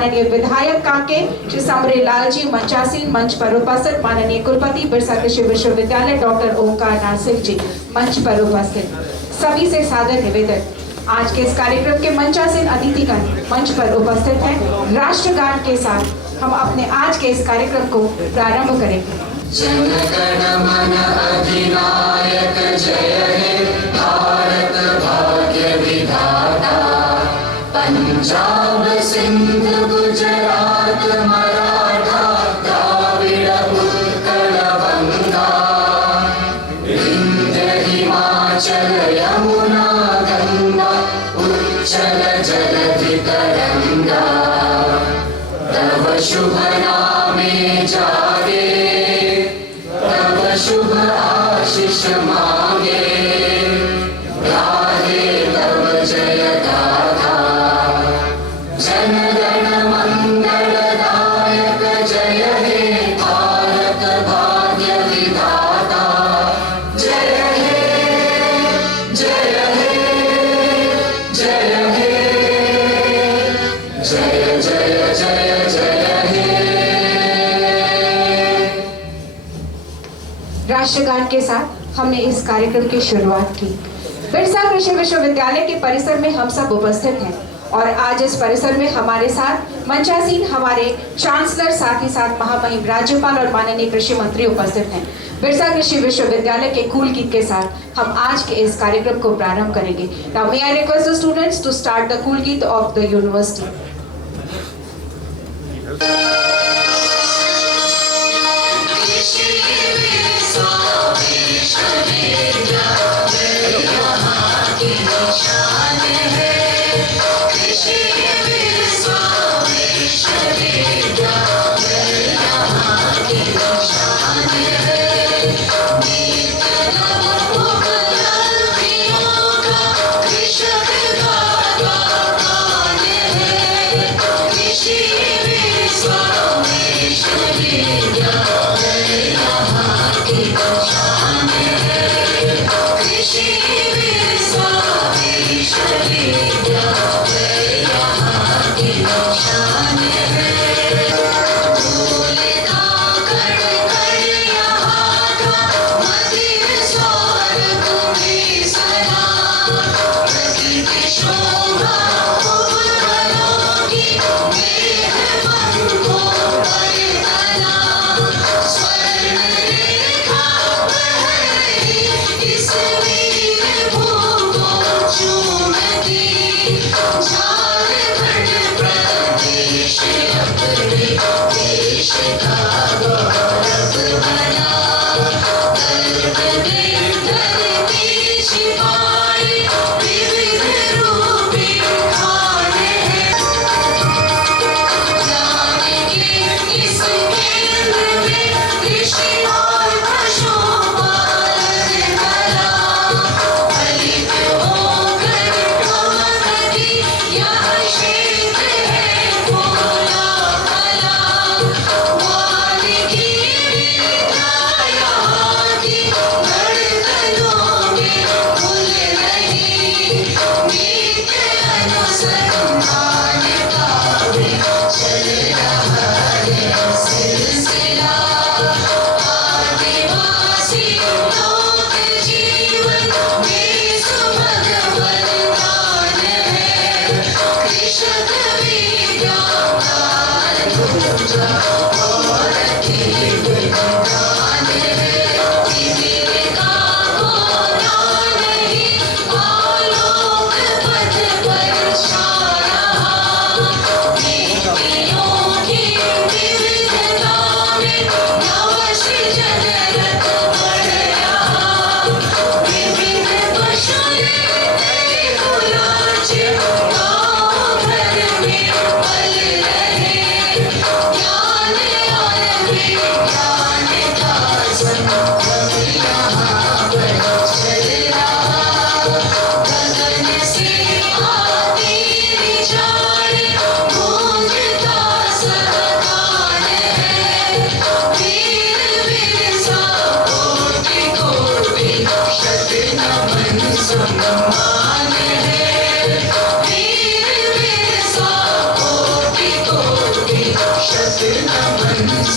माननीय विधायक काके श्री समरेलाल जी मंचासीन मंच पर उपस्थित, माननीय कुलपति बिरसा कृषि विश्वविद्यालय डॉक्टर ओंकार नाथ सिंह जी मंच पर उपस्थित, सभी से सादर निवेदन। आज के इस कार्यक्रम के मंचासीन अतिथिगण मंच पर उपस्थित हैं। राष्ट्रगान के साथ हम अपने आज के इस कार्यक्रम को प्रारंभ करेंगे। जन गण मन अधिनायक जय हे भारत भाग्य विधाता, पंजाब सिंध गुजरात मराठा द्राविड़ उत्कल बंगा, विंध्य हिमाचल यमुना गंगा उच्चल जलधि तरंगा, तव शुभ नामे जागे तव शुभ आशीष मांगे, गाहे तव जय गाथा। जन गण मंगल दायक जय हे भारत भाग्य विधाता, जय हे जय हे जय हे जय जय जय जय हे। राष्ट्रगान के साथ हमने इस कार्यक्रम की शुरुआत की। बिरसा कृषि विश्वविद्यालय के परिसर में हम सब उपस्थित हैं और आज इस परिसर में हमारे साथ मंचासीन हमारे चांसलर, साथ ही साथ महामहिम राज्यपाल और माननीय कृषि मंत्री उपस्थित हैं। बिरसा कृषि विश्वविद्यालय के कूल गीत के साथ हम आज के इस कार्यक्रम को प्रारंभ करेंगे। Now may I request the students to start the कूल गीत ऑफ द यूनिवर्सिटी। कृषि विश्वविद्यालय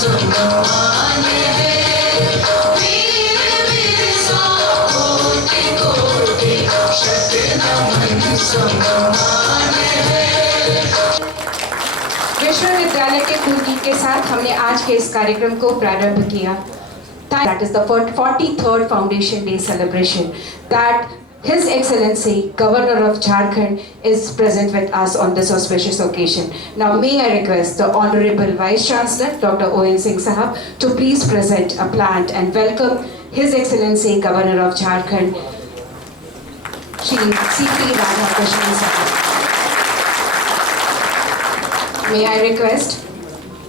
सुनवान है, वीर बिरसा कोटि कोटि शत नमन सुनवान है। विश्वविद्यालय के कुलगीत के साथ हमने आज के इस कार्यक्रम को प्रारंभ किया। That is the 43rd Foundation Day celebration that His Excellency Governor of Jharkhand is present with us on this auspicious occasion. Now may I request the Honorable Vice Chancellor Dr. O.N. Singh Sahab to please present a plant and welcome His Excellency Governor of Jharkhand Shri C.P. Radhakrishnan Sahab. May I request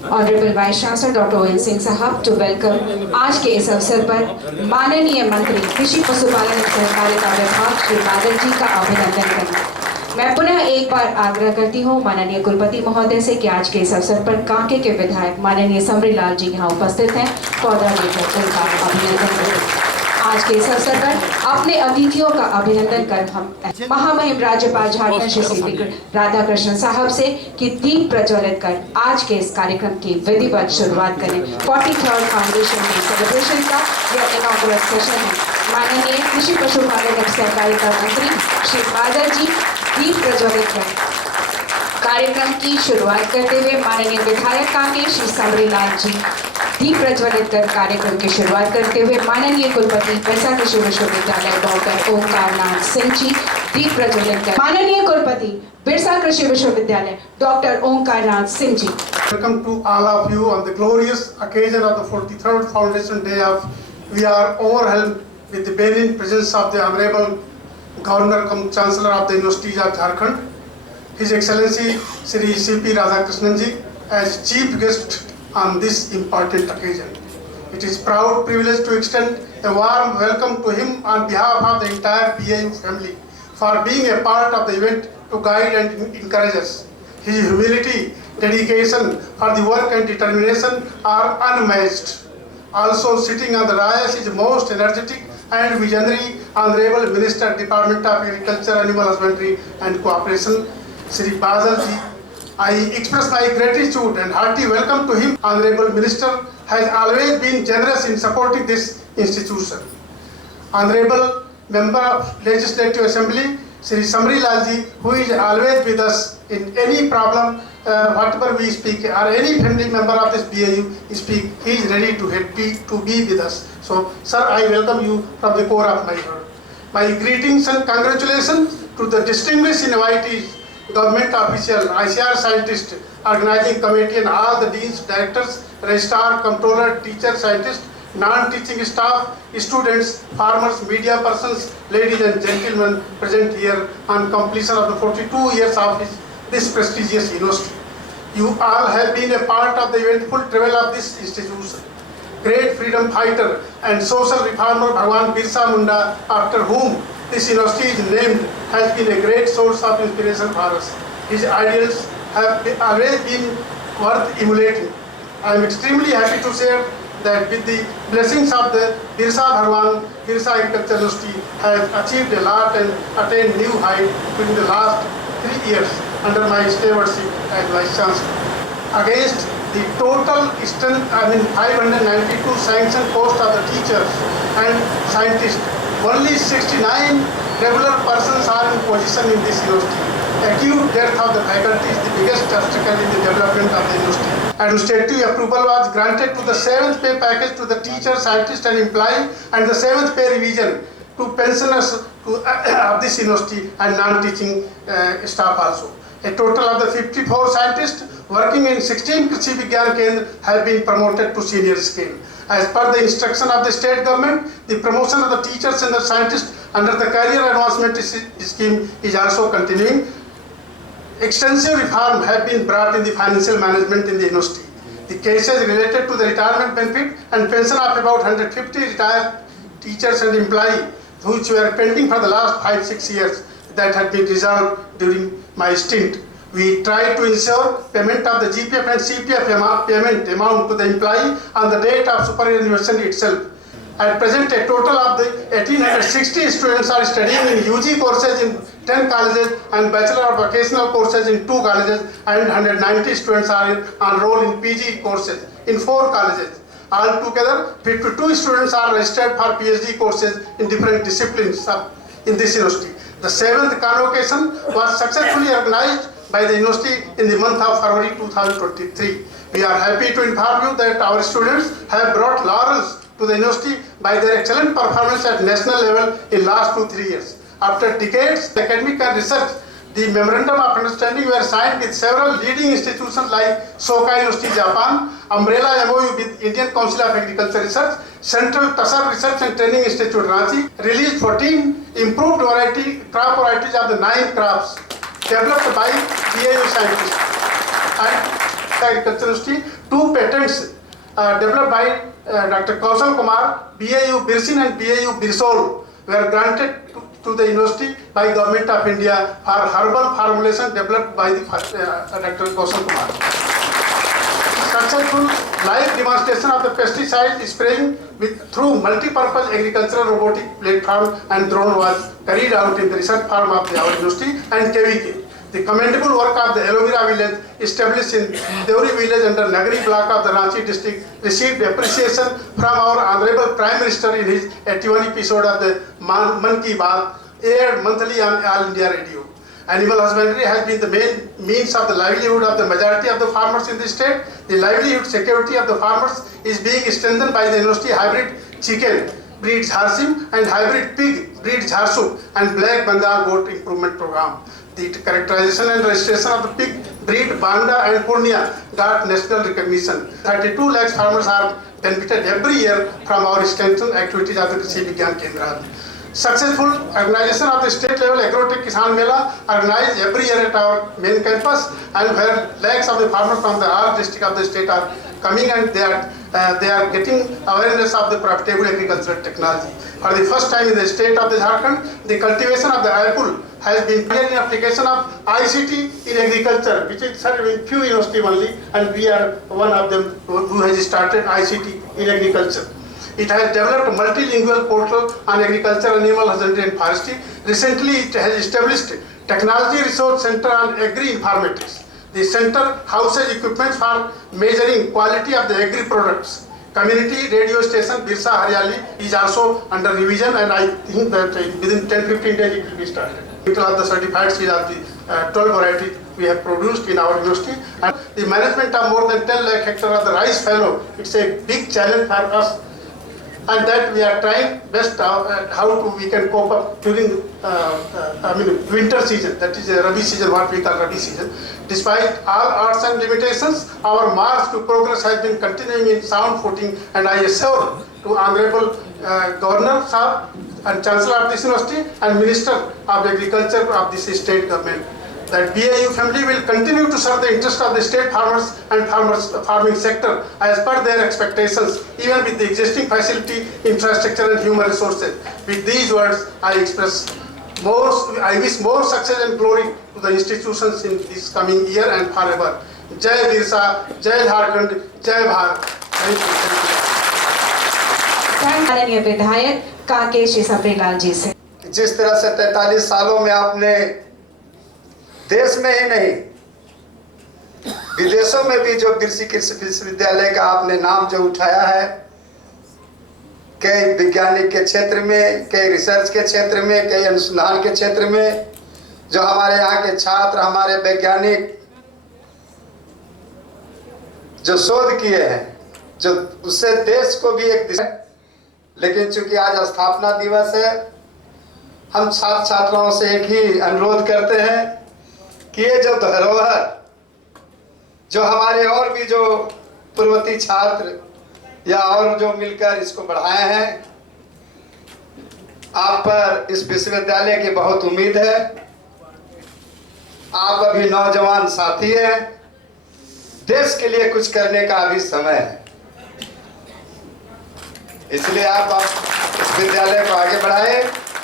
Honorable Vice Chancellor Dr. O.N. Singh Sahab to welcome आज के इस अवसर पर माननीय मंत्री कृषि पशुपालन एवं सहकारिता विभाग श्री बादल जी का अभिनंदन करें। मैं पुनः एक बार आग्रह करती हूँ माननीय कुलपति महोदय से कि आज के इस अवसर पर कांके के विधायक माननीय समरी लाल जी यहाँ उपस्थित हैं, पौधा लेकर उनका अभिनंदन करें। आज के इस अवसर पर अपने अतिथियों का अभिनंदन कर हम महामहिम राज्यपाल झारखंड श्री C.P. राधाकृष्णन साहब से कि दीप प्रज्वलित कर आज के इस कार्यक्रम की विधिवत शुरुआत करें। 43rd फाउंडेशन डे सेलिब्रेशन का यह इनॉग्रेट सेशन है। माननीय कृषि पशुपालन एवं सहकारिता मंत्री श्री बादल जी दीप प्रज्वलित कर कार्यक्रम की शुरुआत करते हुए माननीय विधायक कांके श्री समरी लाल जी दीप प्रज्वलित कर कार्यक्रम की शुरुआत करते हुए माननीय कुलपति बिरसा कृषि विश्वविद्यालय डॉक्टर ओंकार नाथ सिंह जी दीप प्रज्वलित कर माननीय कुलपति बिरसा कृषि विश्वविद्यालय doctor Onkar Nath Singh ji. Welcome to all of you on the glorious occasion of the 43rd Foundation Day of. We are overwhelmed with the beaming presence of the Honorable Governor cum Chancellor of the University of Jharkhand, His Excellency Shri C.P. Radhakrishnan ji as chief guest on this important occasion. It is proud privilege to extend a warm welcome to him on behalf of the entire BAU family for being a part of the event to guide and encourage us. His humility, dedication for the work and determination are unmatched. Also sitting on the dais is most energetic and visionary Honorable Minister, Department of Agriculture, Animal Husbandry and Cooperation, Shri Badal ji. I express my gratitude and hearty welcome to him. Honorable Minister has always been generous in supporting this institution. Honorable Member of Legislative Assembly, Shri Samri Lal ji, who is always with us in any problem, whatever we speak, or any family member of this BAU speak, he is ready to be with us. So, sir, I welcome you from the core of my heart. My greetings and congratulations to the distinguished invitees, government official, ICR scientist, organizing committee and all the deans, directors, registrar, controller, teacher, scientist, non-teaching staff, students, farmers, media persons, ladies and gentlemen present here on completion of the 42 years of this prestigious university. You all have been a part of the eventful travel of this institution. Great freedom fighter and social reformer Bhagwan Birsa Munda, after whom this university is named, has been a great source of inspiration for us. His ideals have always been worth emulating. I am extremely happy to share that with the blessings of the Birsa Bhagwan, Birsa Agriculture University has achieved a lot and attained new height during the last 3 years under my stewardship as Vice Chancellor. Against the total strength, 592 sanctioned posts of the teachers and scientists, only 69 regular persons are in position in this university. Acute death of the faculty is the biggest obstacle in the development of the university. Administrative approval was granted to the 7th pay package to the teacher, scientist and employee, and the 7th pay revision to pensioners of this university and non-teaching staff also. A total of the 54 scientists working in 16 Krishi Vigyan Kendra have been promoted to senior scale. As per the instruction of the state government, the promotion of the teachers and the scientists under the career advancement scheme is also continuing. Extensive reform have been brought in the financial management in the university. The cases related to the retirement benefit and pension of about 150 retired teachers and employees which were pending for the last 5-6 years that had been resolved during my stint. We tried to ensure payment of the GPF and CPF payment amount to the employee on the date of superannuation itself. At present, a total of the 1860 students are studying in UG courses in 10 colleges and Bachelor of Vocational courses in 2 colleges, and 190 students are enrolled in PG courses in 4 colleges. Altogether, 52 students are registered for PhD courses in different disciplines in this university. The 7th convocation was successfully organized by the university in the month of February 2023. We are happy to inform you that our students have brought laurels to the university by their excellent performance at national level in last 2-3 years. After decades of academic and research, the memorandum of understanding were signed with several leading institutions like Soka University, Japan, Umbrella MOU with Indian Council of Agriculture Research, Central Tussar Research and Training Institute, Ranchi, released 14 improved crop varieties of the 9 crops developed by BAU scientists and Agriculture University. 2 patents developed by Dr. Kaushal Kumar, BAU Birsin and BAU Birsol were granted to the university by Government of India for herbal formulation developed by the Dr. Kaushal Kumar. Successful live demonstration of the pesticide spraying through multi-purpose agricultural robotic platform and drone was carried out in the research farm of our university and KVK. The commendable work of the Aloe Vera village established in Deuri village under Nagari block of the Ranchi district received appreciation from our Honorable Prime Minister in his 81 episode of the Man Ki Baat, aired monthly on All India Radio. Animal husbandry has been the main means of the livelihood of the majority of the farmers in the state. The livelihood security of the farmers is being strengthened by the university hybrid chicken breed Jharsim and hybrid pig breed Jharsup and black Bengal goat improvement program. The characterization and registration of the pig breed Banda and Purnia got national recognition. 32 lakh farmers are benefited every year from our extension activities of the Krishi Vigyan Kendra. Successful organization of the state level Agrotech Kisan Mela organized every year at our main campus, and where lakhs of the farmers from the all district of the state are coming, and they are getting awareness of the profitable agricultural technology. For the first time in the state of the Jharkhand, the cultivation of the apple has been clear in application of ICT in agriculture, which is served in few universities only, and we are one of them who has started ICT in agriculture. It has developed a multilingual portal on agriculture, animal husbandry and forestry. Recently, it has established Technology Resource Center on Agri-Informatics. The center houses equipment for measuring quality of the agri products. Community radio station Birsa Haryali is also under revision, and I think that within 10-15 days it will be started. Of the certified seed of the 12 varieties we have produced in our university, and the management of more than 10 lakh hectares of the rice fallow, it's a big challenge for us, and that we are trying best we can cope up during winter season, that is Rabi season, what we call Rabi season. Despite all odds and limitations, our march to progress has been continuing in sound footing, and I assure to Honorable Governor Sahab and Chancellor of this university and Minister of Agriculture of this state government that BAU family will continue to serve the interest of the state farmers and farming sector as per their expectations, even with the existing facility, infrastructure and human resources. With these words, I wish more success and glory to the institutions in this coming year and forever. Jai Birsa, Jai Jharkhand, Jai Bharat. Thank you. माननीय विधायक कांके श्री सबरीलाल जी से। जिस तरह से 43 सालों में आपने देश में ही नहीं विदेशों में भी जो कृषि विश्वविद्यालय का आपने नाम जो उठाया है, कई वैज्ञानिक के क्षेत्र में, कई रिसर्च के क्षेत्र में, कई अनुसंधान के क्षेत्र में जो हमारे यहाँ के छात्र, हमारे वैज्ञानिक जो शोध किए हैं, जो उससे देश को भी एक, लेकिन चूंकि आज स्थापना दिवस है, हम छात्र छात्राओं से एक ही अनुरोध करते हैं कि ये जो धरोहर जो हमारे और भी जो पूर्ववर्ती छात्र या और जो मिलकर इसको बढ़ाए हैं, आप पर इस विश्वविद्यालय की बहुत उम्मीद है। आप अभी नौजवान साथी हैं, देश के लिए कुछ करने का अभी समय है, इसलिए आप इस विद्यालय को आगे बढ़ाएं।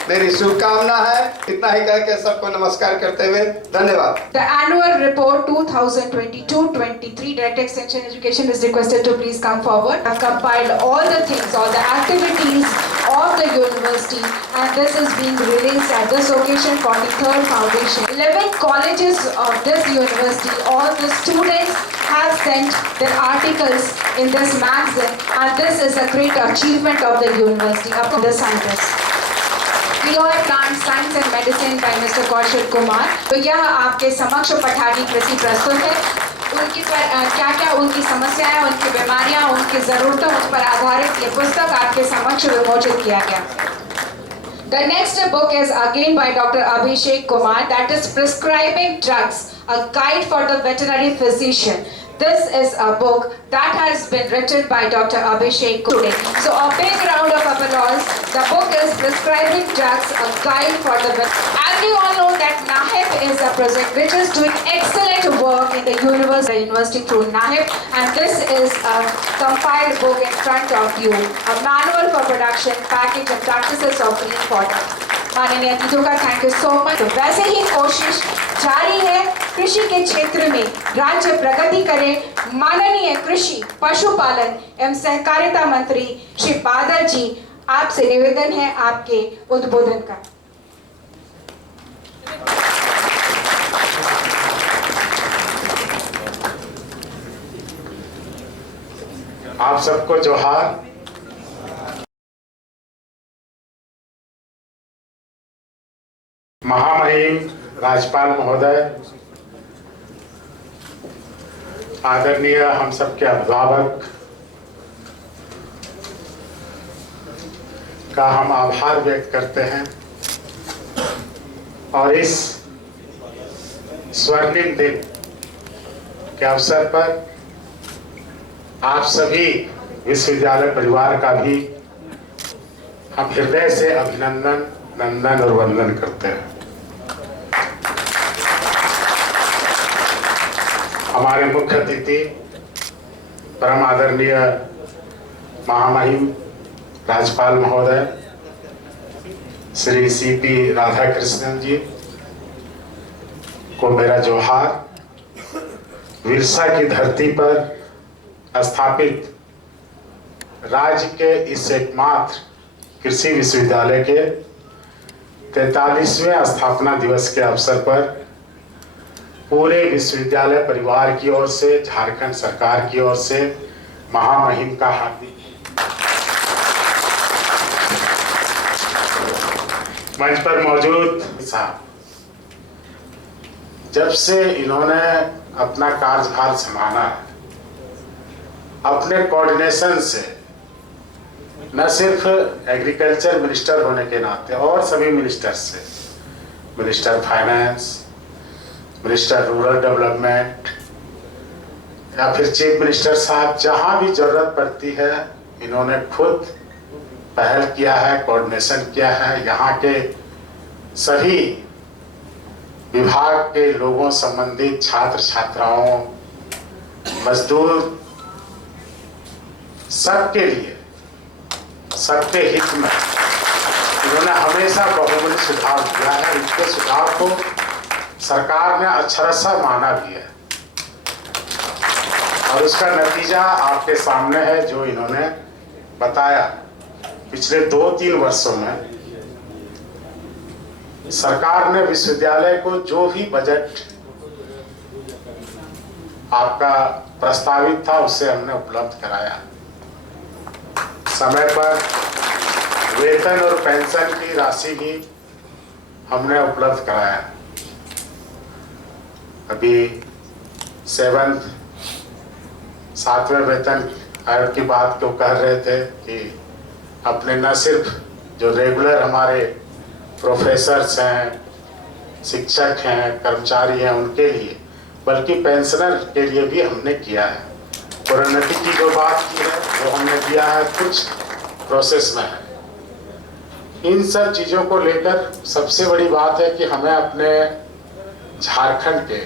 मेरी शुभकामना है। इतना ही कह के सबको नमस्कार करते हुए धन्यवाद। The annual report 2022-23 Director Extension Education is requested to please come forward. I've compiled all the things, all the activities, of the university, and this is being released at this occasion, 43rd Foundation. 11 colleges of this university, all the students have sent their articles in this magazine, and this is a great achievement of the university, of the scientists. POI Plant Science and Medicine by Mr. Kaushal Kumar. तो यह आपके समक्ष पठारी कृषि प्रस्तुत है। उनकी क्या क्या उनकी समस्याएं, उनकी बीमारियां, उनकी जरूरतों, उस पर आधारित ये पुस्तक आपके समक्ष विमोचित किया गया। The next book is again by Dr. Abhishek Kumar, that is Prescribing Drugs, a guide for the veterinary physician. This is a book that has been written by Dr. Abhishek today. So a big round of applause. The book is Prescribing Drugs, a guide for the veterinary. As you all know that NAHEP is a project which is doing excellent work in the university through NAHEP, and this is a compiled book in front of you, a manual for production, package and practices of green products. माननीय अतिथियों का thank you so much. तो वैसे ही कोशिश जारी है कृषि के क्षेत्र में राज्य प्रगति करे। माननीय कृषि, पशुपालन एवं सहकारिता मंत्री श्री बादल जी, आपसे निवेदन है आपके उद्बोधन का। आप सबको जोहार। महामहिम राज्यपाल महोदय, आदरणीय हम सबके अभिभावक का हम आभार व्यक्त करते हैं और इस स्वर्णिम दिन के अवसर पर आप सभी विश्वविद्यालय परिवार का भी हम हृदय से अभिनंदन, नंदन और वंदन करते हैं। हमारे मुख्य अतिथि परम आदरणीय महामहिम राज्यपाल महोदय श्री CP राधाकृष्णन जी को मेरा जोहार। विरसा की धरती पर स्थापित राज्य के इस एकमात्र कृषि विश्वविद्यालय के 43वें स्थापना दिवस के अवसर पर पूरे विश्वविद्यालय परिवार की ओर से, झारखंड सरकार की ओर से महामहिम का हार्दिक मंच पर मौजूद साहब, जब से इन्होंने अपना कार्यभार संभाला, अपने कोऑर्डिनेशन से न सिर्फ एग्रीकल्चर मिनिस्टर होने के नाते और सभी मिनिस्टर से, minister finance, minister rural development या फिर चीफ मिनिस्टर साहब, जहां भी जरूरत पड़ती है इन्होंने खुद पहल किया है, कोऑर्डिनेशन किया है। यहाँ के सभी विभाग के लोगों, संबंधित छात्र छात्राओं, मजदूर, सबके लिए, सबके हित में इन्होंने हमेशा बहुमूल्य सुझाव दिया है। इनके सुझाव को सरकार ने अक्षरशः माना भी है और उसका नतीजा आपके सामने है जो इन्होंने बताया। पिछले 2-3 वर्षों में सरकार ने विश्वविद्यालय को जो भी बजट आपका प्रस्तावित था उसे हमने उपलब्ध कराया। समय पर वेतन और पेंशन की राशि भी हमने उपलब्ध कराया। अभी 7वें वेतन आयोग की बात क्यों कह रहे थे कि अपने न सिर्फ जो रेगुलर हमारे प्रोफेसर्स हैं, शिक्षक हैं, कर्मचारी हैं, उनके लिए, बल्कि पेंशनर के लिए भी हमने किया है। प्रोन्नति की जो बात की है वो हमने दिया है, कुछ प्रोसेस में है। इन सब चीज़ों को लेकर सबसे बड़ी बात है कि हमें अपने झारखंड के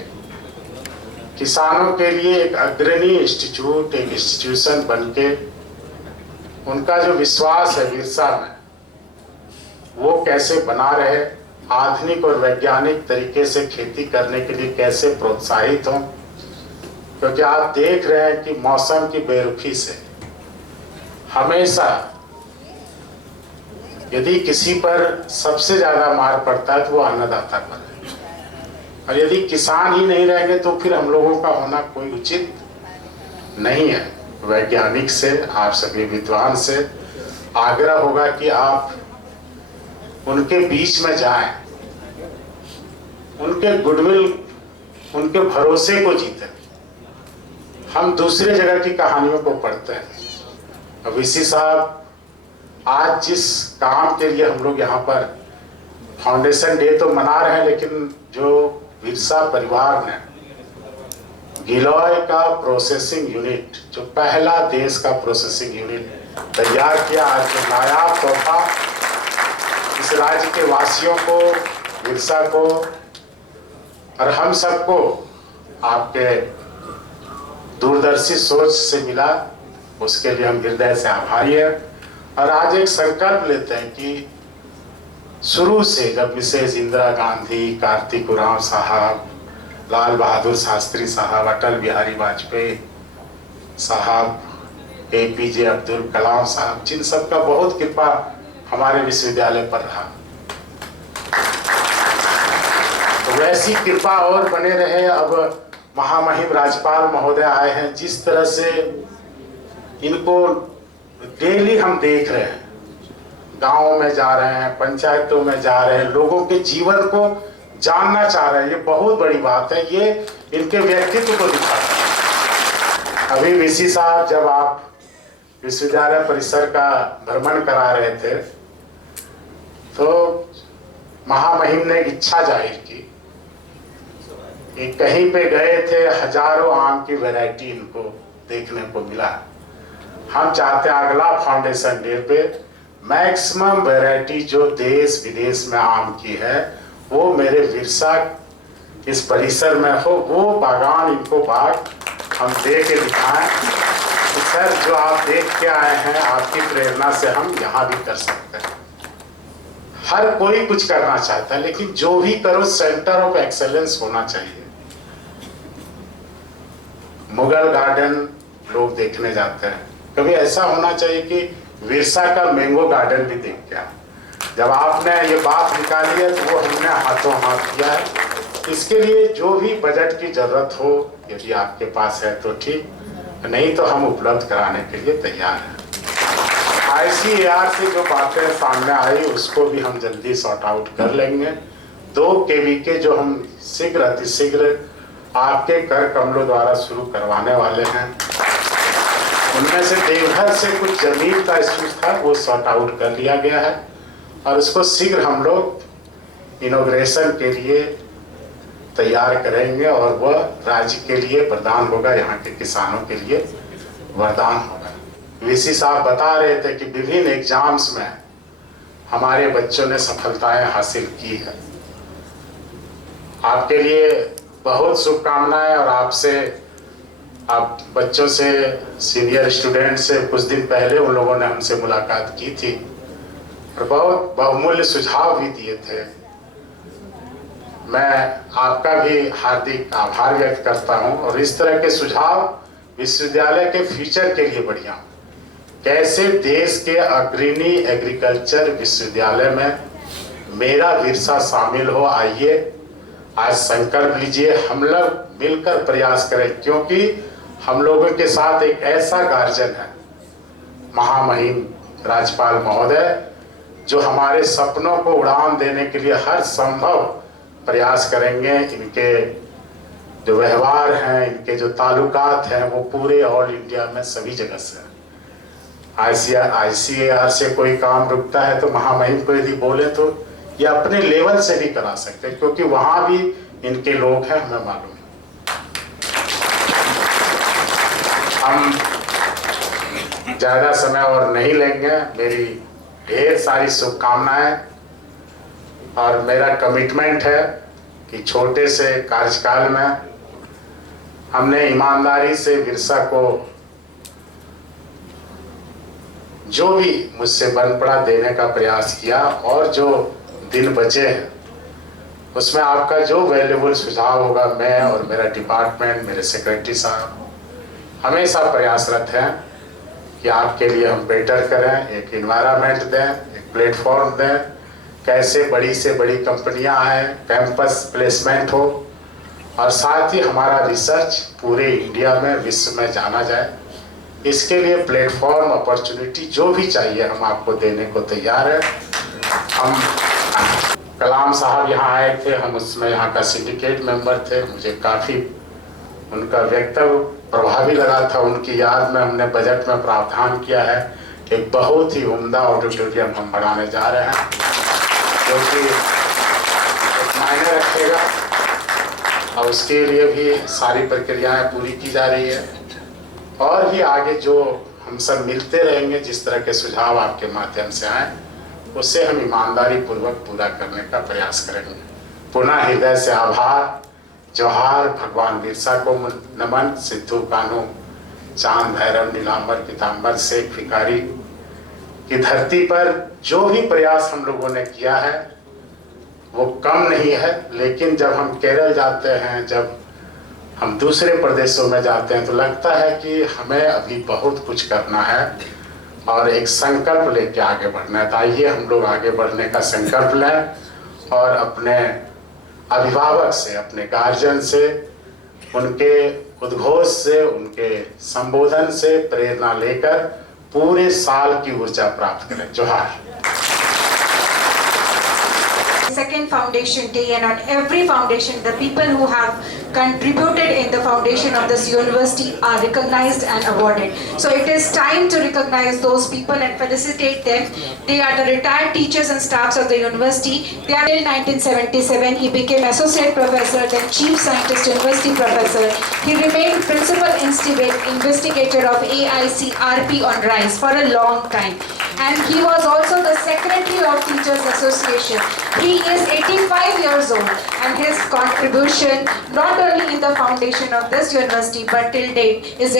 किसानों के लिए एक अग्रणी इंस्टीट्यूट, एक इंस्टीट्यूशन बनके उनका जो विश्वास है विरसा में, वो कैसे बना रहे, आधुनिक और वैज्ञानिक तरीके से खेती करने के लिए कैसे प्रोत्साहित हों। क्योंकि आप देख रहे हैं कि मौसम की बेरुखी से हमेशा यदि किसी पर सबसे ज्यादा मार पड़ता है तो वो अन्नदाता पर है, और यदि किसान ही नहीं रहेंगे तो फिर हम लोगों का होना कोई उचित नहीं है। वैज्ञानिक से, आप सभी विद्वान से आग्रह होगा कि आप उनके बीच में जाएं, उनके गुडविल, उनके भरोसे को जीतें। हम दूसरे जगह की कहानियों को पढ़ते हैं। वीसी साहब, आज जिस काम के लिए हम लोग यहाँ पर फाउंडेशन डे तो मना रहे हैं, लेकिन जो बिरसा परिवार ने गिलोय का प्रोसेसिंग यूनिट, जो पहला देश का प्रोसेसिंग यूनिट तैयार किया, आज जो नायाब तोहफा इस राज्य के वासियों को, बिरसा को और हम सबको आपके दूरदर्शी सोच से मिला, उसके लिए हम हृदय से आभारी हैं। और आज एक संकल्प लेते हैं कि शुरू से जब मिसेज इंदिरा गांधी, कार्तिक उरांव साहब, लाल बहादुर शास्त्री साहब, अटल बिहारी वाजपेयी साहब, APJ अब्दुल कलाम साहब, जिन सब का बहुत कृपा हमारे विश्वविद्यालय पर रहा, तो वैसी कृपा और बने रहे। अब महामहिम राज्यपाल महोदय आए हैं, जिस तरह से इनको डेली हम देख रहे हैं, गांवों में जा रहे हैं, पंचायतों में जा रहे हैं, लोगों के जीवन को जानना चाह रहे हैं, ये बहुत बड़ी बात है। ये इनके व्यक्तित्व को दिखाता है। अभी वीसी साहब, जब आप विश्वविद्यालय परिसर का भ्रमण करा रहे थे तो महामहिम ने एक इच्छा जाहिर की कि कहीं पे गए थे, हजारों आम की वैरायटी इनको देखने को मिला। हम चाहते हैं अगला फाउंडेशन डे पे मैक्सिमम वैरायटी जो देश विदेश में आम की है वो मेरे बिरसा इस परिसर में हो, वो बागान, इनको बाग हम दे के दिखाएं कि सर जो आप देख के आए हैं, आपकी प्रेरणा से हम यहाँ भी कर सकते हैं। हर कोई कुछ करना चाहता है, लेकिन जो भी करो सेंटर ऑफ एक्सेलेंस होना चाहिए। मुगल गार्डन लोग देखने जाते हैं, कभी ऐसा होना चाहिए कि बिरसा का मैंगो गार्डन भी देख के आए। जब आपने ये बात निकाली है तो वो हमने हाथों हाथ किया है। इसके लिए जो भी बजट की जरूरत हो, यदि आपके पास है तो ठीक, नहीं तो हम उपलब्ध कराने के लिए तैयार हैं। ICAR से जो बातें सामने आई उसको भी हम जल्दी सॉर्ट आउट कर लेंगे। 2 KV के जो हम शीघ्र अतिशीघ्र आपके कर कमलों द्वारा शुरू करवाने वाले हैं, उनमें से देवघर से कुछ जमीन का इश्यू था, वो सॉर्ट आउट कर लिया गया है और उसको शीघ्र हम लोग इनॉग्रेशन के लिए तैयार करेंगे और वह राज्य के लिए वरदान होगा, यहाँ के किसानों के लिए वरदान होगा। वीसी साहब बता रहे थे कि विभिन्न एग्जाम्स में हमारे बच्चों ने सफलताएं हासिल की है। आपके लिए बहुत शुभकामनाएं। और आपसे, आप बच्चों से, सीनियर स्टूडेंट से कुछ दिन पहले उन लोगों ने हमसे मुलाकात की थी और बहुत बहुमूल्य सुझाव भी दिए थे। मैं आपका भी हार्दिक आभार व्यक्त करता हूं और इस तरह के सुझाव विश्वविद्यालय के फ्यूचर के लिए बढ़िया। कैसे देश के अग्रणी एग्रीकल्चर विश्वविद्यालय में मेरा बिरसा शामिल हो, आइए आज संकल्प लीजिए, हम लोग मिलकर प्रयास करें, क्योंकि हम लोगों के साथ एक ऐसा गार्जियन है, महामहिम राज्यपाल महोदय, जो हमारे सपनों को उड़ान देने के लिए हर संभव प्रयास करेंगे। इनके जो व्यवहार हैं, इनके जो ताल्लुकात हैं, वो पूरे ऑल इंडिया में सभी जगह से हैं। ICAR से कोई काम रुकता है तो महामहिम को यदि बोले तो ये अपने लेवल से भी करा सकते हैं, क्योंकि वहां भी इनके लोग हैं, हमें मालूम है। हम ज्यादा समय और नहीं लेंगे। मेरी ढेर सारी शुभकामनाएं और मेरा कमिटमेंट है कि छोटे से कार्यकाल में हमने ईमानदारी से बिरसा को जो भी मुझसे बन पड़ा देने का प्रयास किया, और जो दिन बचे हैं उसमें आपका जो वैल्यूबल सुझाव होगा, मैं और मेरा डिपार्टमेंट, मेरे सेक्रेटरी साहब हमेशा प्रयासरत हैं कि आपके लिए हम बेटर करें, एक इन्वायरमेंट दें, एक प्लेटफॉर्म दें, कैसे बड़ी से बड़ी कंपनियां हैं, कैंपस प्लेसमेंट हो और साथ ही हमारा रिसर्च पूरे इंडिया में, विश्व में जाना जाए। इसके लिए प्लेटफॉर्म, अपॉर्चुनिटी जो भी चाहिए हम आपको देने को तैयार है। हम कलाम साहब यहाँ आए थे, हम उसमें यहाँ का सिंडिकेट मेंबर थे। मुझे काफ़ी उनका वक्तव्य प्रभावी लगा था। उनकी याद में हमने बजट में प्रावधान किया है एक बहुत ही उम्दा ऑडिटोरियम हम बनाने जा रहे हैं, जो कि एक मायने रखेगा और उसके लिए भी सारी प्रक्रियाएं पूरी की जा रही है। और भी आगे जो हम सब मिलते रहेंगे, जिस तरह के सुझाव आपके माध्यम से आए, उससे हम ईमानदारी पूर्वक पूरा करने का प्रयास करेंगे। पुनः हृदय से आभार, जोहार, भगवान बिरसा को नमन, सिद्धू कान्हू, चांद, भैरव, नीलांबर, पीताम्बर, शेख, भिखारी की धरती पर जो भी प्रयास हम लोगों ने किया है वो कम नहीं है। लेकिन जब हम केरल जाते हैं, जब हम दूसरे प्रदेशों में जाते हैं, तो लगता है कि हमें अभी बहुत कुछ करना है और एक संकल्प लेके आगे बढ़ना है। तो आइए हम लोग आगे बढ़ने का संकल्प लें और अपने अभिभावक से, अपने गार्जियन से, उनके उद्घोष से, उनके संबोधन से प्रेरणा लेकर पूरे साल की ऊर्जा प्राप्त करें। जोहार। Second Foundation Day, and on every foundation, the people who have contributed in the foundation of this university are recognized and awarded. So it is time to recognize those people and felicitate them. They are the retired teachers and staffs of the university. They are till 1977. He became associate professor, then chief scientist, university professor. He remained principal investigator of AICRP on rice for a long time. And he was also the secretary of Teachers Association. He is 85 years old, and his contribution not only in the foundation of this university but till date is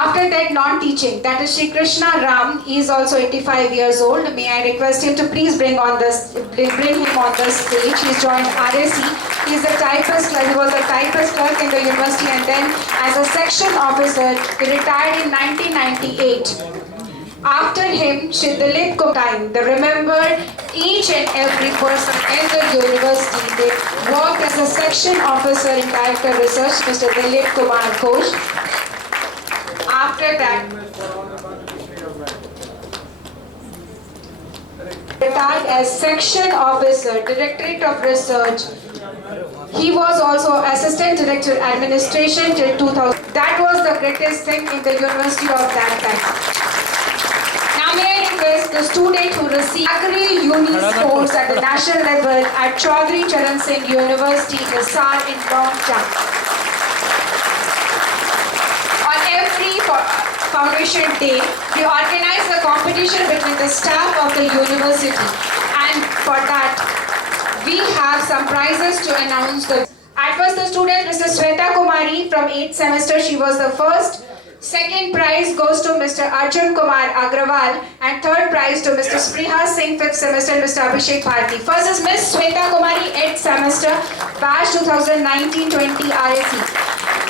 after that non-teaching, that is Shri Krishna Ram. He is also 85 years old. May I request him to please bring him on the stage. He joined RSC. He is a typist. He was a typist clerk in the university, and then as a section officer, he retired in 1998. After him, Shri Dilip Kumar, they remembered each and every person in the university. They worked as a section officer in character research, Mr. Dilip Kumar Ghosh. After that, retired as section officer, Directorate of Research. He was also assistant director administration till 2000. That was the greatest thing in the university of that time. Now may I request the student who received Agri-Uni scores at the national level at Chaudhry Charan Singh University, Hisar in long jump. On every foundation day, we organize a competition between the staff of the university, and for that, we have some prizes to announce. At first, the student Mr. Sweta Kumari from 8th semester, she was the first. Second prize goes to Mr. Arjun Kumar Agrawal, and third prize to Mr. Spriha Singh, 5th semester, Mr. Abhishek Bharti. First is Miss Sweta Kumari, 8th semester, batch 2019-20 RSC.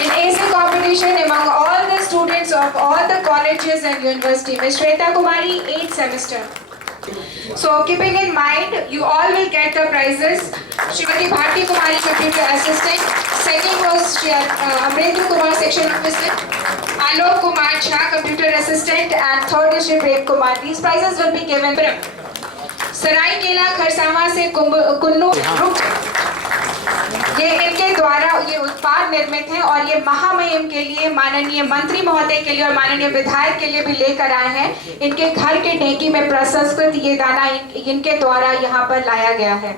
In AC competition among all the students of all the colleges and university, Miss Sweta Kumari, 8th semester. So keeping in mind, you all will get the prizes. Shrimati Bharti Kumari, computer assistant. Second was Amrendra Kumar, section officer. Alok Kumar Jha, computer assistant, and third is Shri Prem Kumar. These prizes will be given. Saraikela Kharsawa से कुन्नू ये इनके द्वारा ये उत्पाद निर्मित है और ये महामहिम के लिए, माननीय मंत्री महोदय के लिए और माननीय विधायक के लिए भी लेकर आए हैं। इनके घर के ढेंकी में प्रसंस्कृत ये दाना इनके द्वारा यहाँ पर लाया गया है।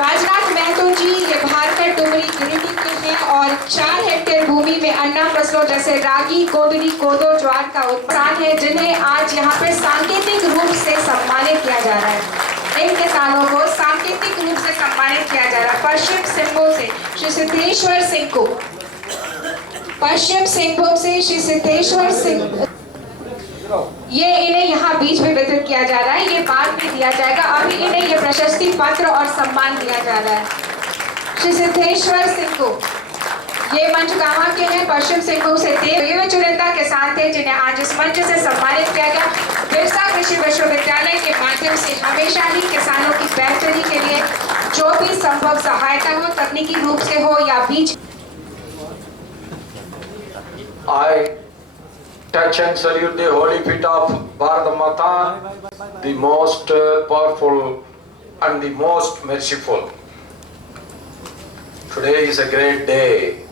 राजनाथ महतो जी ये भालकर डुमरी गिरिडीह के हैं और 4 हेक्टेयर भूमि में अन्ना फसलों जैसे रागी, कोदरी, कोदो, ज्वार का उत्पादन है, जिन्हें आज यहाँ पे सांकेतिक रूप से सम्मानित किया जा रहा है। इन किसानों को सांकेतिक रूप से सम्मानित किया जा रहा है। पश्चिम सिंहभूम से श्री सिद्धेश्वर सिंह को, पश्चिम सिंहभूम से श्री सिद्धेश्वर सिंह, ये इन्हें यहाँ बीच में वितरित किया जा रहा है। ये बाद में दिया जाएगा, अभी इन्हें ये प्रशस्ति पत्र और सम्मान दिया जा रहा है। श्री सिद्धेश्वर सिंह को ये मंच गांव के हैं पश्चिम सिंहभूम से युवा चुनिंदा किसान थे जिन्हें आज इस मंच से सम्मानित किया गया। बिरसा कृषि विश्वविद्यालय के माध्यम से हमेशा ही किसानों की बेहतरी के लिए जो भी संभव सहायता हो, तकनीकी रूप से हो या बीज। I touch and salute the holy feet of Bharat Mata, the most powerful and the most merciful. Today is a great day,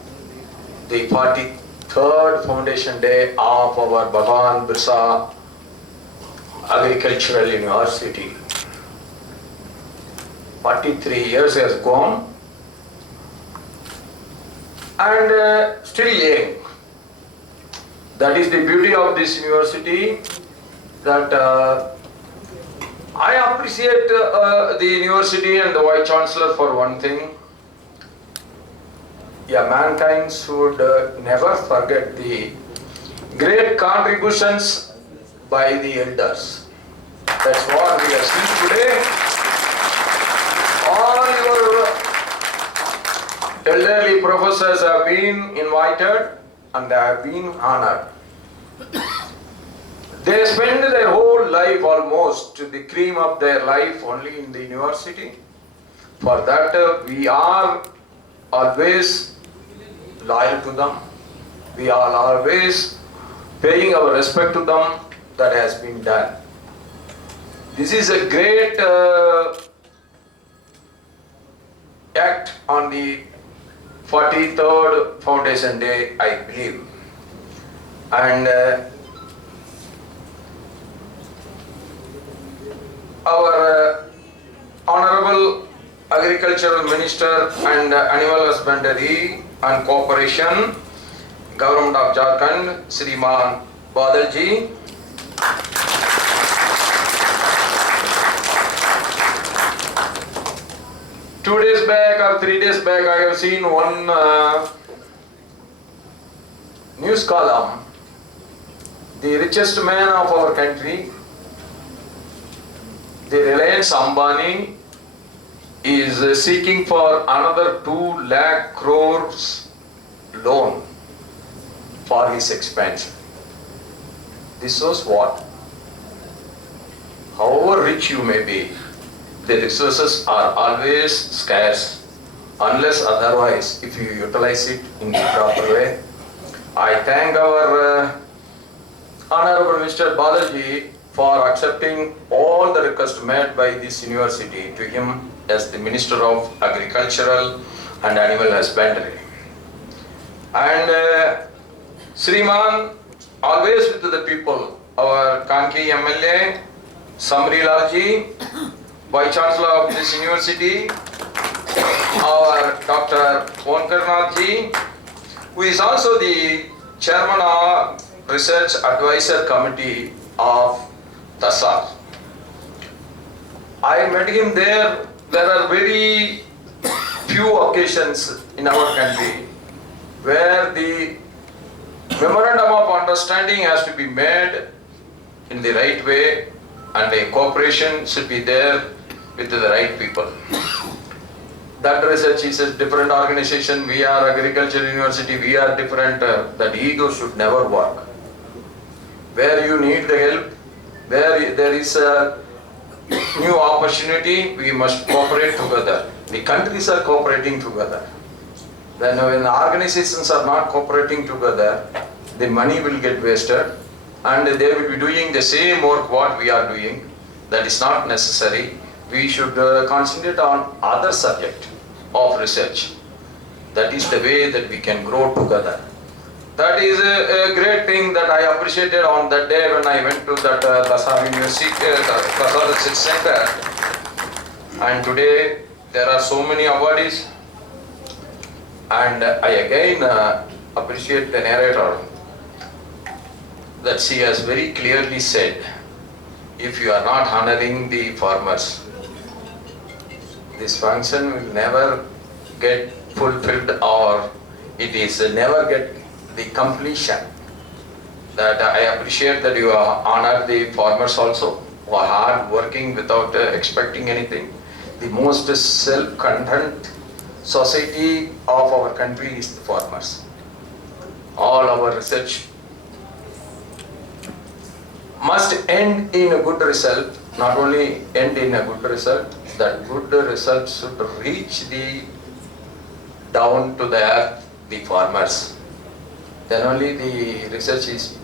the 43rd Foundation Day of our Bhagwan Birsa Agricultural University. 43 years has gone and still young. That is the beauty of this university, that I appreciate the university and the Vice Chancellor for one thing. Yeah, mankind should never forget the great contributions by the elders. That's what we are seeing today. All your elderly professors have been invited and they have been honored. They spend their whole life, almost the cream of their life, only in the university. For that we are always loyal to them. We are always paying our respect to them. That has been done. This is a great act on the 43rd Foundation Day, I believe. And our Honorable Agricultural Minister and Animal Husbandry and Cooperation, Government of Jharkhand, Shriman Badal ji. Two days back or 3 days back, I have seen one news column. The richest man of our country, the Reliance Ambani, is seeking for another 2 lakh crores loan for his expansion. This shows what? However rich you may be, the resources are always scarce unless otherwise if you utilize it in the proper way. I thank our Honorable Mr. Balaji for accepting all the requests made by this university to him as the Minister of Agricultural and Animal Husbandry. And Shriman, always with the people, our Kanki MLA, Samri Lalji, Vice Chancellor of this university, our Dr. Onkarnath ji, who is also the Chairman of Research Advisor Committee of TASAR. I met him there. There are very few occasions in our country where the memorandum of understanding has to be made in the right way and the cooperation should be there with the right people. That research is a different organization. We are Agriculture University. We are different. That ego should never work. Where you need the help, where there is a new opportunity, we must cooperate together. The countries are cooperating together. When the organizations are not cooperating together, the money will get wasted and they will be doing the same work what we are doing. That is not necessary. We should concentrate on other subject of research. That is the way that we can grow together. That is a great thing that I appreciated on that day when I went to that TASAR University, TASAR Research Center. And today there are so many awardees. And I again appreciate the narrator that she has very clearly said, if you are not honoring the farmers, this function will never get fulfilled or it is never get the completion. That I appreciate that you honor the farmers also who are hard working without expecting anything. The most self-content society of our country is the farmers. All our research must end in a good result, not only end in a good result, that good result should reach the down to the earth, the farmers. Then only the research is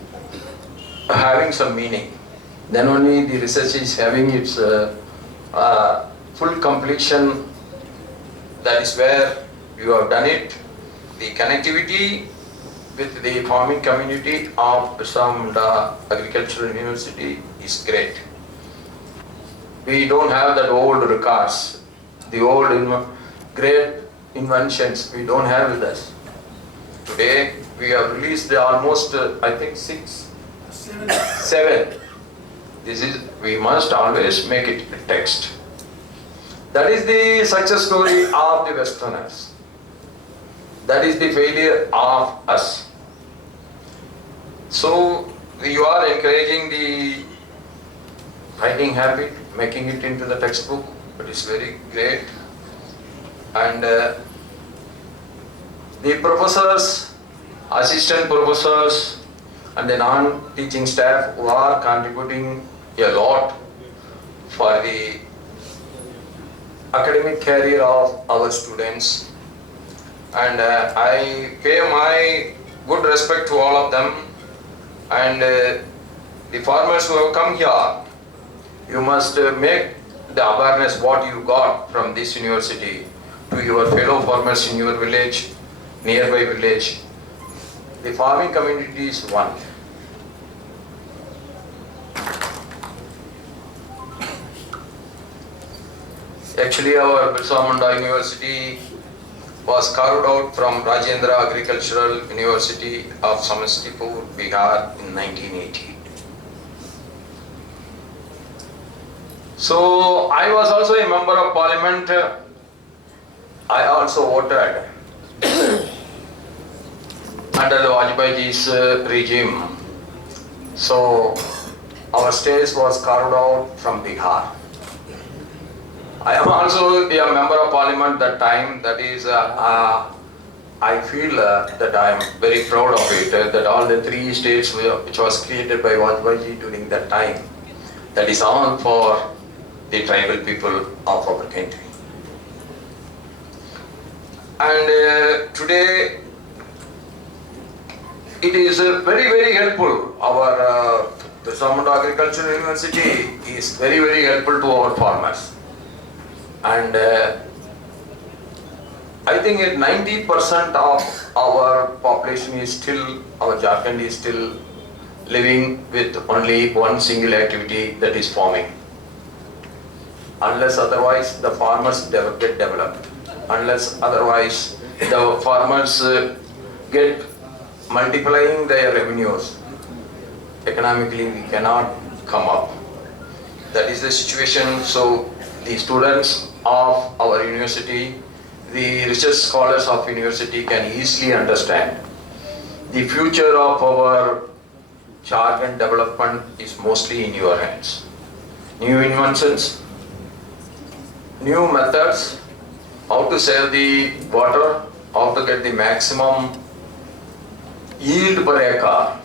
having some meaning. Then only the research is having its full completion. That is where you have done it. The connectivity with the farming community of Birsa Agricultural University is great. We don't have that old records, the old great inventions we don't have with us. Today we have released almost I think 7. This is, we must always make it a text. That is the success story of the Westerners. That is the failure of us. So you are encouraging the writing habit, making it into the textbook. It is very great. And the professors, assistant professors, and the non-teaching staff who are contributing a lot for the academic career of our students. And I pay my good respect to all of them. And the farmers who have come here, you must make the awareness what you got from this university to your fellow farmers in your village, nearby village. The farming community is one. Actually, our Birsa Munda University was carved out from Rajendra Agricultural University of Samastipur, Bihar in 1980. So I was also a member of parliament. I also voted under the Vajpayee's regime. So our state was carved out from Bihar. I am also a member of parliament that time. That is, I feel that I am very proud of it, that all the 3 states which was created by Vajpayee during that time, that is all for the tribal people of our country. And today it is very, very helpful. Our Birsa Munda Agricultural University is very, very helpful to our farmers. And I think 90% of our population is still, our Jharkhand is still living with only one single activity, that is farming. Unless otherwise the farmers get developed. Unless otherwise the farmers get multiplying their revenues. Economically we cannot come up. That is the situation. So the students of our university, the research scholars of university can easily understand the future of our Jharkhand development is mostly in your hands. New inventions, new methods, how to save the water, how to get the maximum yield per acre,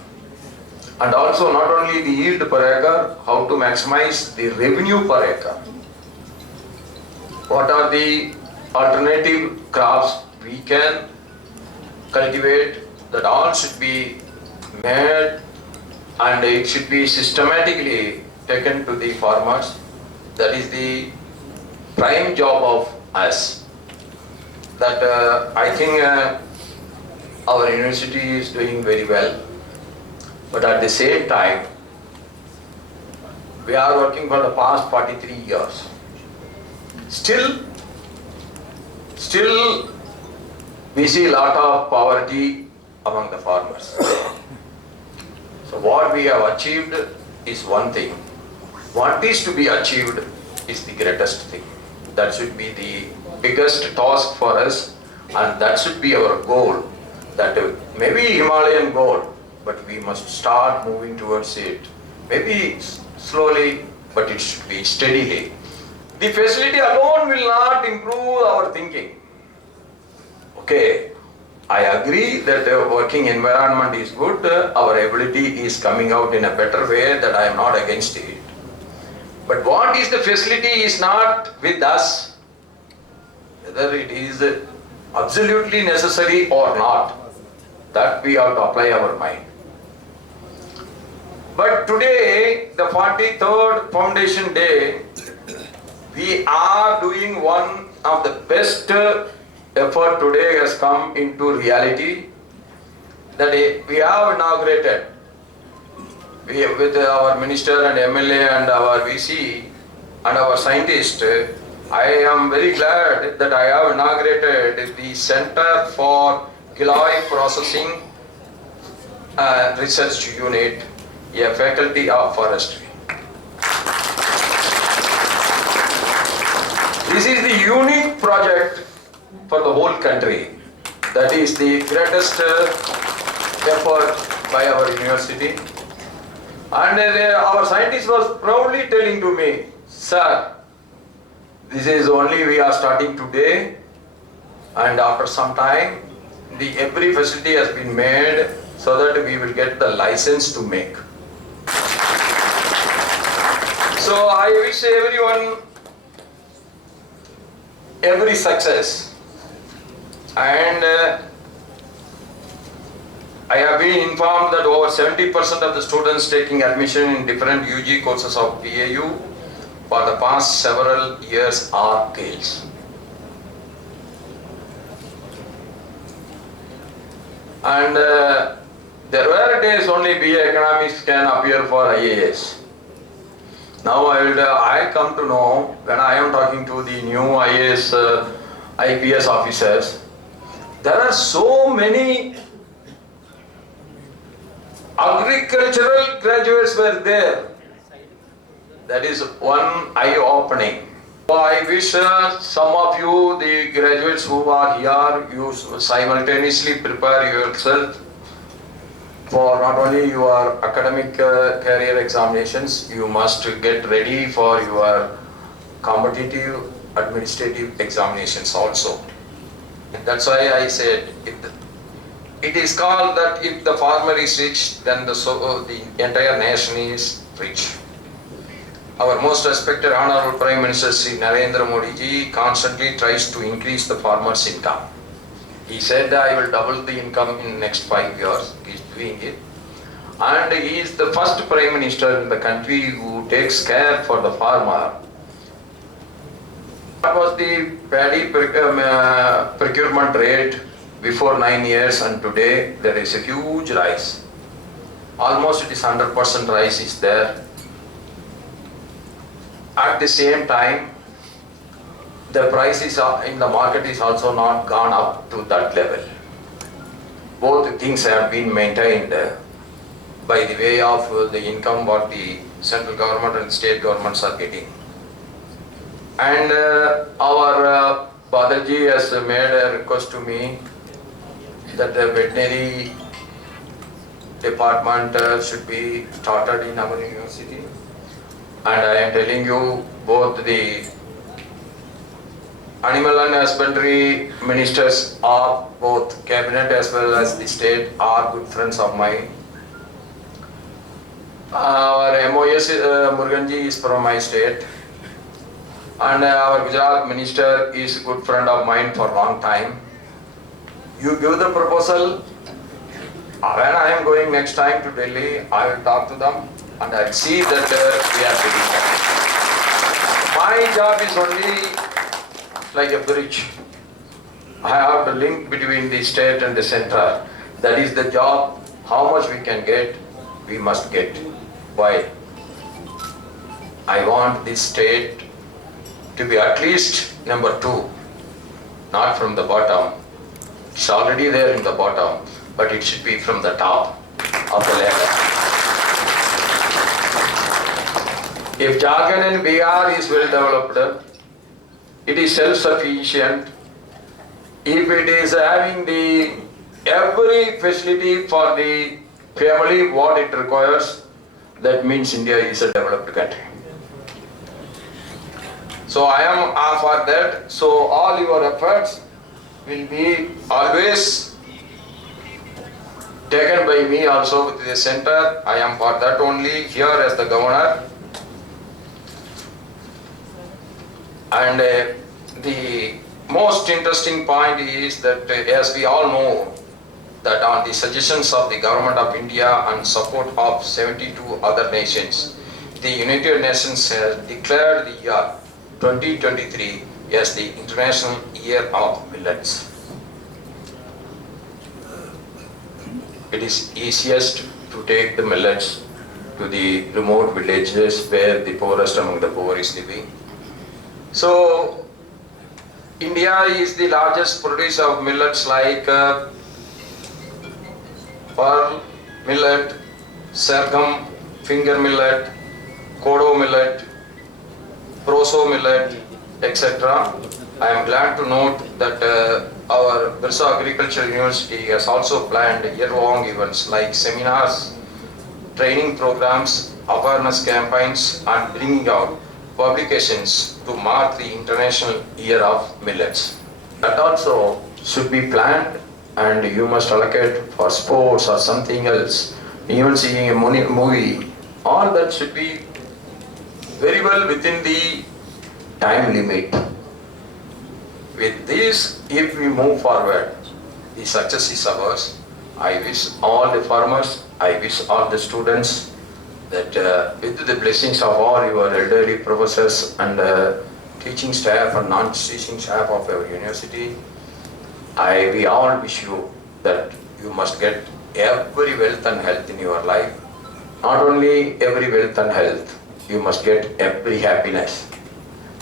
and also not only the yield per acre, how to maximize the revenue per acre. What are the alternative crops we can cultivate, that all should be made and it should be systematically taken to the farmers. That is the prime job of us. That I think our university is doing very well, but at the same time we are working for the past 43 years. Still we see a lot of poverty among the farmers. So what we have achieved is one thing. What is to be achieved is the greatest thing. That should be the biggest task for us, and that should be our goal. That maybe Himalayan goal, but we must start moving towards it. Maybe slowly, but it should be steadily. The facility alone will not improve our thinking. okay, I agree that the working environment is good, our ability is coming out in a better way, that I am not against it. But what is the facility is not with us, whether it is absolutely necessary or not, that we have to apply our mind. But today, the 43rd Foundation Day, we are doing one of the best effort today has come into reality, that we have inaugurated with our minister and MLA and our VC and our scientist. I am very glad that I have inaugurated the Center for Giloy Processing Research Unit, a faculty of forestry. This is the unique project for the whole country. That is the greatest effort by our university. And our scientist was proudly telling to me, sir, this is only we are starting today, and after some time, every facility has been made so that we will get the license to make. So I wish everyone every success, and I have been informed that over 70% of the students taking admission in different UG courses of PAU for the past several years are girls. And there were days only BA Economics can appear for IAS. Now I come to know, when I am talking to the new IAS, IPS officers, there are so many agricultural graduates were there. That is one eye-opening. So I wish some of you, the graduates who are here, you simultaneously prepare yourself for not only your academic career examinations, you must get ready for your competitive administrative examinations also. That's why I said, it is called that if the farmer is rich, then the entire nation is rich. Our most respected Honorable Prime Minister Sri Narendra Modi ji constantly tries to increase the farmer's income. He said, I will double the income in the next 5 years. He is doing it. And he is the first Prime Minister in the country who takes care for the farmer. What was the paddy procurement rate before 9 years, and today there is a huge rise. Almost it is 100% rise is there. At the same time, the prices in the market is also not gone up to that level. Both things have been maintained by the way of the income what the central government and state governments are getting. And our Badaji has made a request to me that the veterinary department should be started in our university. And I am telling you, both the animal and husbandry ministers are both cabinet as well as the state are good friends of mine. Our MOS Muruganji is from my state, and our Gujarat minister is a good friend of mine for a long time. You give the proposal, when I am going next time to Delhi, I will talk to them and I will see that we are ready. My job is only like a bridge. I have to link between the state and the center. That is the job. How much we can get, we must get. Why? I want this state to be at least number 2, not from the bottom. It's already there in the bottom, but it should be from the top of the ladder. If Jharkhand and Bihar is well developed, it is self-sufficient. If it is having every facility for the family what it requires, that means India is a developed country. So I am for that. So all your efforts will be always taken by me also with the center. I am for that only here as the governor. And the most interesting point is that as we all know that on the suggestions of the government of India and support of 72 other nations, the United Nations has declared the year 2023 as the International Year of Millets. It is easiest to take the millets to the remote villages where the poorest among the poor is living. So, India is the largest producer of millets like pearl millet, sorghum, finger millet, kodo millet, proso millet, etc. I am glad to note that our Birsa Agricultural University has also planned year-long events like seminars, training programs, awareness campaigns, and bringing out publications to mark the International Year of Millets. That also should be planned, and you must allocate for sports or something else, even seeing a movie. All that should be very well within the time limit. With this, if we move forward, the success is ours. I wish all the farmers, I wish all the students that with the blessings of all your elderly professors and teaching staff and non-teaching staff of our university, we all wish you that you must get every wealth and health in your life. Not only every wealth and health, you must get every happiness.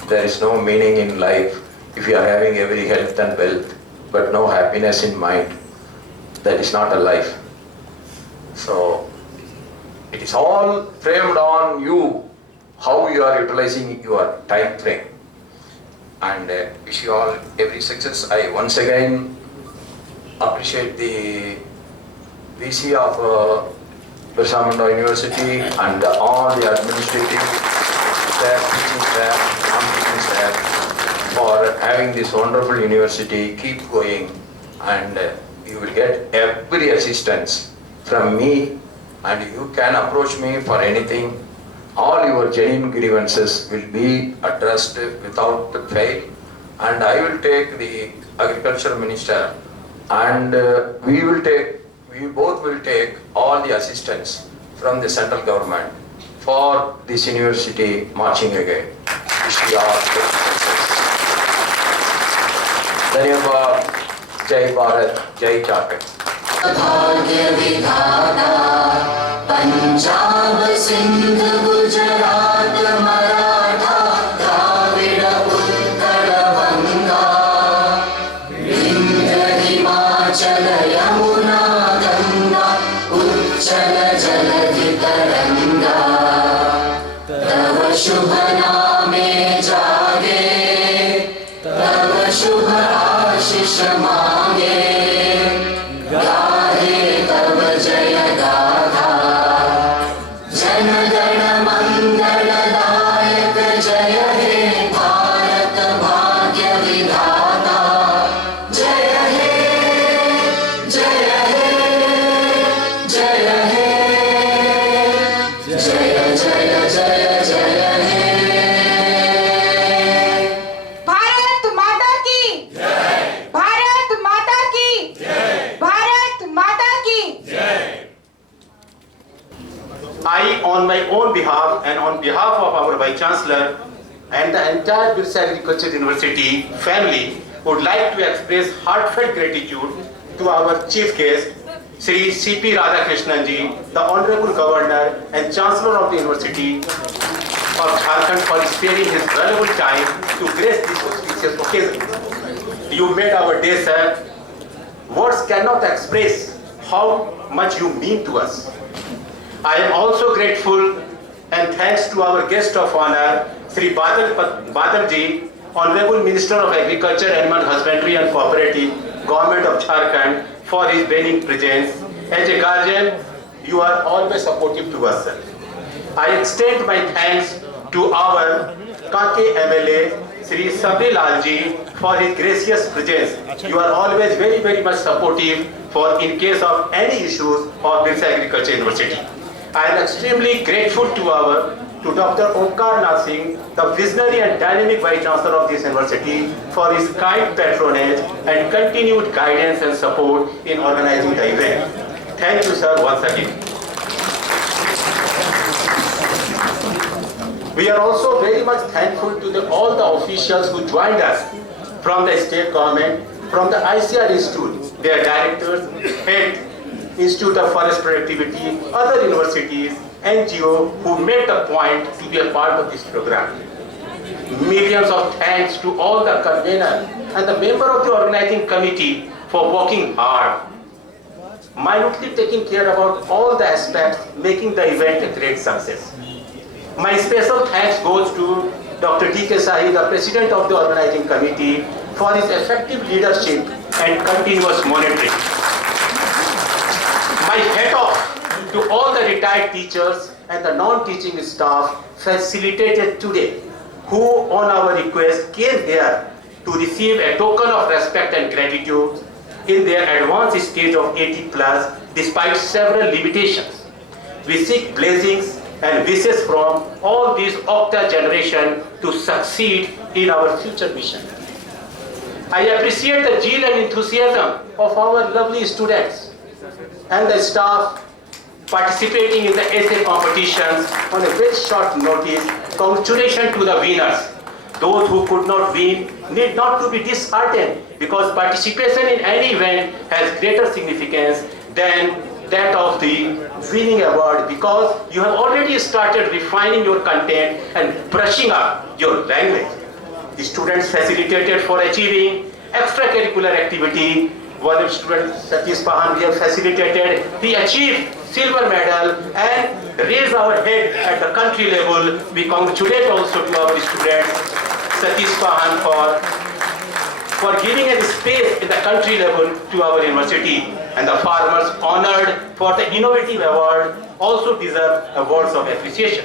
There is no meaning in life if you are having every health and wealth, but no happiness in mind. That is not a life. So, it is all framed on you, how you are utilizing your time frame. And wish you all every success. I once again appreciate the VC of Birsa Munda University and all the administrative staff, teaching staff, non-teaching staff for having this wonderful university. Keep going, and you will get every assistance from me, and you can approach me for anything. All your genuine grievances will be addressed without fail, and I will take the agriculture minister, and we both will take all the assistance from the central government for this university marching again. Wish you all good success. धन्यवाद. जय भारत, जय झारखंड. भाग्य विधाता पंजाब सिंध गुजरात मराठा द्राविड उत्कल गंगा विंध्य हिमाचल यमुना गंगा उच्चल जलधि तरंगा तव शुभ नामे जागे तव शुभ आशीष मांगे गाहे तव जय गाथा जन गण मंगलदायक जय हे भारत भाग्य विधाता जय हे जय हे जय हे जय जय जय जय हे भारत माता की भारत माता की भारत माता की I, on my own behalf and on behalf of our Vice Chancellor and the entire Birsa Agriculture University family, would like to express heartfelt gratitude to our chief guest, Sri C.P. Radhakrishnan ji, the Honorable Governor and Chancellor of the University of Jharkhand, for sparing his valuable time to grace this auspicious occasion. You made our day, sir. Words cannot express how much you mean to us. I am also grateful and thanks to our guest of honor, Sri Badal ji, Honorable Minister of Agriculture, Animal Husbandry and Cooperative, Government of Jharkhand, for his beaming presence. As a guardian, you are always supportive to us, sir. I extend my thanks to our Kake MLA, Sri Sabri Lalji for his gracious presence. You are always very much supportive for in case of any issues of Birsa Agriculture University. I am extremely grateful to Dr. Omkar Nath Singh, the visionary and dynamic Vice Chancellor of this university, for his kind patronage and continued guidance and support in organizing the event. Thank you, sir, once again. We are also very much thankful to all the officials who joined us from the state government, from the ICR Institute, their directors, head, Institute of Forest Productivity, other universities, NGO who made the point to be a part of this program. Millions of thanks to all the conveners and the member of the organizing committee for working hard, minutely taking care about all the aspects, making the event a great success. My special thanks goes to Dr. D.K. Sahi, the President of the Organizing Committee, for his effective leadership and continuous monitoring. My hat off to all the retired teachers and the non-teaching staff facilitated today, who on our request came here to receive a token of respect and gratitude in their advanced stage of 80 plus despite several limitations. We seek blessings and wishes from all these octa generation to succeed in our future mission. I appreciate the zeal and enthusiasm of our lovely students and the staff participating in the essay competitions on a very short notice. Congratulations to the winners. Those who could not win need not to be disheartened, because participation in any event has greater significance than that of the winning award, because you have already started refining your content and brushing up your language. The students facilitated for achieving extracurricular activity. One of students, Satish Pahan, we have facilitated. He achieved silver medal and raised our head at the country level. We congratulate also to our students, Satish Pahan, for giving a space in the country level to our university. And the farmers honored for the innovative award also deserve awards of appreciation.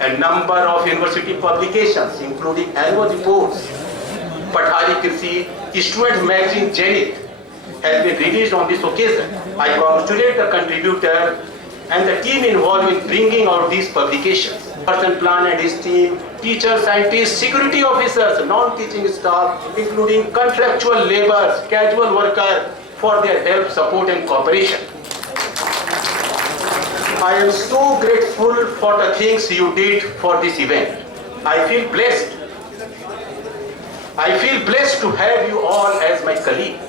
A number of university publications, including annual reports, Pathari Krishi, Student Magazine Zenith, has been released on this occasion. I congratulate the contributor and the team involved in bringing out these publications. Person Plan and his team, teachers, scientists, security officers, non-teaching staff, including contractual laborers, casual workers, for their help, support and cooperation. I am so grateful for the things you did for this event. I feel blessed. I feel blessed to have you all as my colleagues.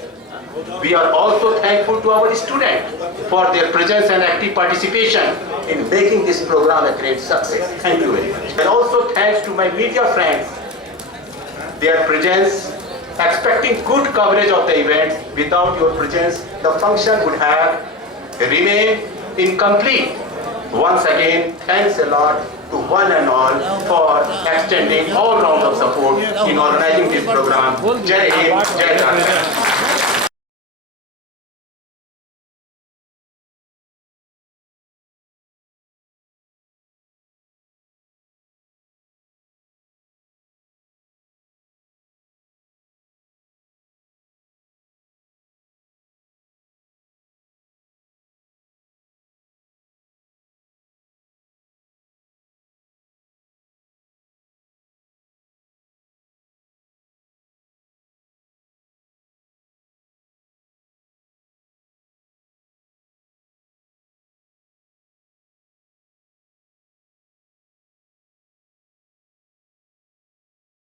We are also thankful to our students for their presence and active participation in making this program a great success. Thank you very much. And also thanks to my media friends, their presence, expecting good coverage of the event. Without your presence, the function would have remained incomplete. Once again, thanks a lot to one and all for extending all rounds of support in organizing this program. Jai Hind, Jai Jharkhand.